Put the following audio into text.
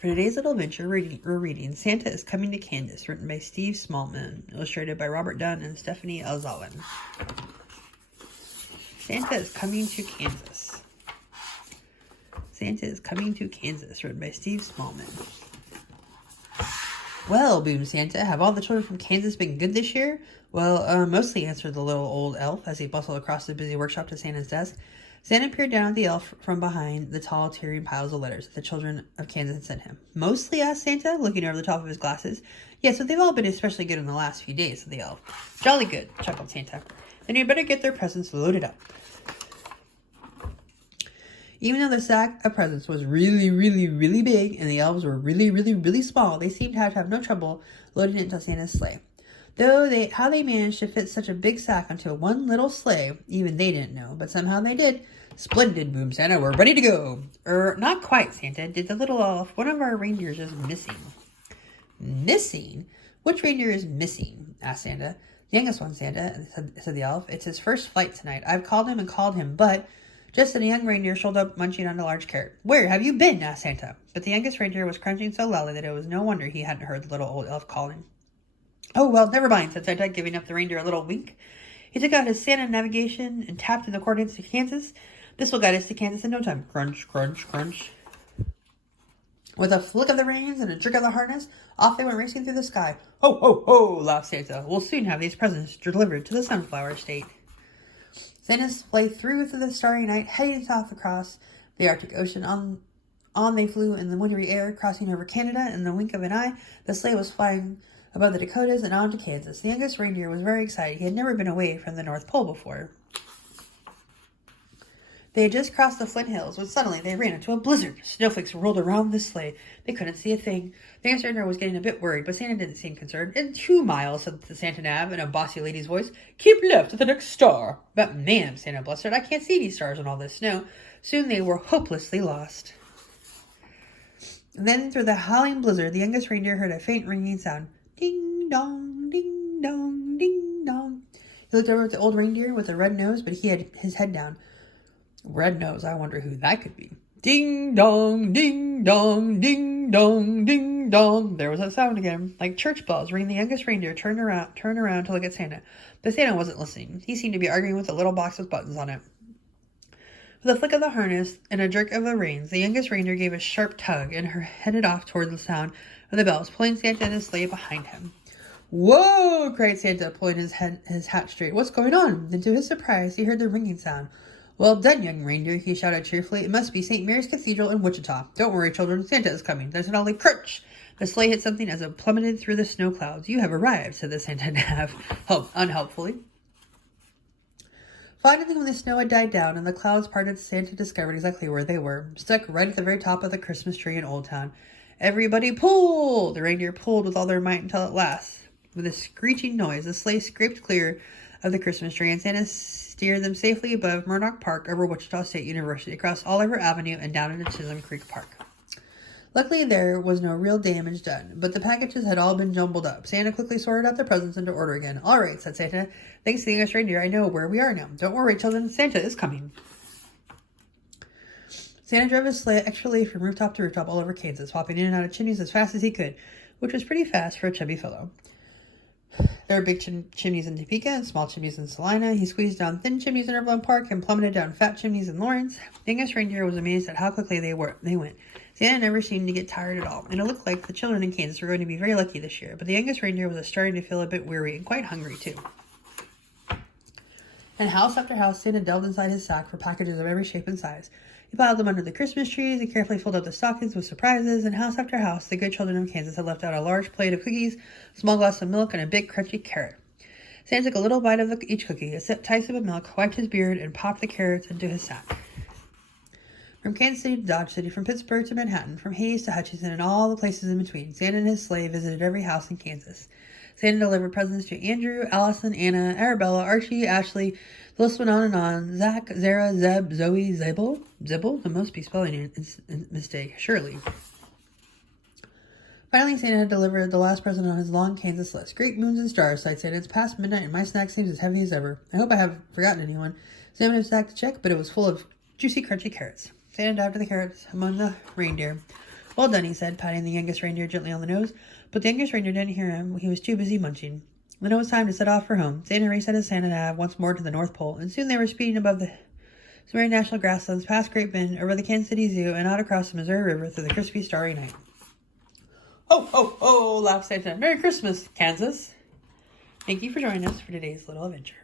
For today's little adventure, we're reading Santa is Coming to Kansas, written by Steve Smallman, illustrated by Robert Dunn and Stephanie Elzalin. Santa is Coming to Kansas. Santa is Coming to Kansas, written by Steve Smallman. Well, boomed Santa, have all the children from Kansas been good this year? Well, mostly, answered the little old elf as he bustled across the busy workshop to Santa's desk. Santa peered down at the elf from behind the tall, tearing piles of letters that the children of Kansas had sent him. Mostly, asked Santa, looking over the top of his glasses. Yes, but they've all been especially good in the last few days, said the elf. Jolly good, chuckled Santa. Then you'd better get their presents loaded up. Even though the sack of presents was really, really, really big and the elves were really, really, really small, they seemed to have no trouble loading it into Santa's sleigh. How they managed to fit such a big sack onto one little sleigh, even they didn't know, but somehow they did. Splendid, boomed Santa. We're ready to go. Not quite, Santa. Did the little elf? One of our reindeers is missing. Missing? Which reindeer is missing? Asked Santa. The youngest one, Santa, said the elf. It's his first flight tonight. I've called him, but just then a young reindeer showed up munching on a large carrot. Where have you been? Asked Santa. But the youngest reindeer was crunching so loudly that it was no wonder he hadn't heard the little old elf calling. Oh, well, never mind, said Santa, giving up the reindeer a little wink. He took out his Santa navigation and tapped in the coordinates to Kansas. This will guide us to Kansas in no time. Crunch, crunch, crunch. With a flick of the reins and a jerk of the harness, off they went racing through the sky. Ho, ho, ho, laughed Santa. We'll soon have these presents delivered to the Sunflower State. Santa's sleigh through the starry night, heading south across the Arctic Ocean. On they flew in the wintry air, crossing over Canada in the wink of an eye. The sleigh was flying above the Dakotas and on to Kansas. The youngest reindeer was very excited. He had never been away from the North Pole before. They had just crossed the Flint Hills when suddenly they ran into a blizzard. Snowflakes rolled around the sleigh. They couldn't see a thing. The youngest reindeer was getting a bit worried, but Santa didn't seem concerned. In 2 miles, said the Santa Nav in a bossy lady's voice. Keep left at the next star. But ma'am, Santa blustered, I can't see any stars in all this snow. Soon they were hopelessly lost. Then through the howling blizzard, the youngest reindeer heard a faint ringing sound. Ding dong, ding dong, ding dong. He looked over at the old reindeer with a red nose, but he had his head down. Red nose, I wonder who that could be. Ding dong, ding dong, ding dong, ding dong. There was that sound again, like church bells ringing. The youngest reindeer turned around to look at Santa. But Santa wasn't listening. He seemed to be arguing with a little box with buttons on it. With a flick of the harness and a jerk of the reins, the youngest reindeer gave a sharp tug and headed off toward the sound of the bells, pulling Santa and his sleigh behind him. Whoa! Cried Santa, pulling his hat straight. What's going on? And to his surprise, he heard the ringing sound. Well done, young reindeer, he shouted cheerfully. It must be St. Mary's Cathedral in Wichita. Don't worry, children, Santa is coming. There's an only crunch. The sleigh hit something as it plummeted through the snow clouds. You have arrived, said the Santa Nav, unhelpfully. Finally, when the snow had died down and the clouds parted, Santa discovered exactly where they were, stuck right at the very top of the Christmas tree in Old Town. Everybody pull! The reindeer pulled with all their might until at last, with a screeching noise, the sleigh scraped clear of the Christmas tree, and Santa steered them safely above Murdoch Park over Wichita State University, across Oliver Avenue, and down into Chisholm Creek Park. Luckily, there was no real damage done, but the packages had all been jumbled up. Santa quickly sorted out the presents into order again. All right, said Santa. Thanks to the youngest reindeer, I know where we are now. Don't worry, children, Santa is coming. Santa drove his sleigh extra from rooftop to rooftop all over Kansas, hopping in and out of chimneys as fast as he could, which was pretty fast for a chubby fellow. There were big chimneys in Topeka and small chimneys in Salina. He squeezed down thin chimneys in Overland Park and plummeted down fat chimneys in Lawrence. The youngest reindeer was amazed at how quickly they went. Santa never seemed to get tired at all, and it looked like the children in Kansas were going to be very lucky this year. But the youngest reindeer was starting to feel a bit weary and quite hungry, too. And house after house, Santa delved inside his sack for packages of every shape and size. He piled them under the Christmas trees and carefully filled up the stockings with surprises, and house after house, the good children of Kansas had left out a large plate of cookies, a small glass of milk, and a big crunchy carrot. Santa took a little bite of each cookie, a tight sip of milk, wiped his beard, and popped the carrots into his sack. From Kansas City to Dodge City, from Pittsburgh to Manhattan, from Hayes to Hutchinson, and all the places in between, Santa and his sleigh visited every house in Kansas. Santa delivered presents to Andrew, Allison, Anna, Arabella, Archie, Ashley. The list went on and on. Zach, Zara, Zeb, Zoe, Zibble. Zibble? The must be spelling mistake, surely. Finally, Santa had delivered the last present on his long Kansas list. Great moons and stars, sighed Santa. It's past midnight and my snack seems as heavy as ever. I hope I haven't forgotten anyone. Santa had a to check, but it was full of juicy, crunchy carrots. Santa dived the carrots among the reindeer. Well done, he said, patting the youngest reindeer gently on the nose. But the youngest reindeer didn't hear him. He was too busy munching. Then it was time to set off for home. Santa raced at his Santa nav once more to the North Pole, and soon they were speeding above the Missouri National Grasslands, past Great Bend, over the Kansas City Zoo, and out across the Missouri River through the crispy, starry night. Ho, ho, ho, laughed Santa. Merry Christmas, Kansas. Thank you for joining us for today's little adventure.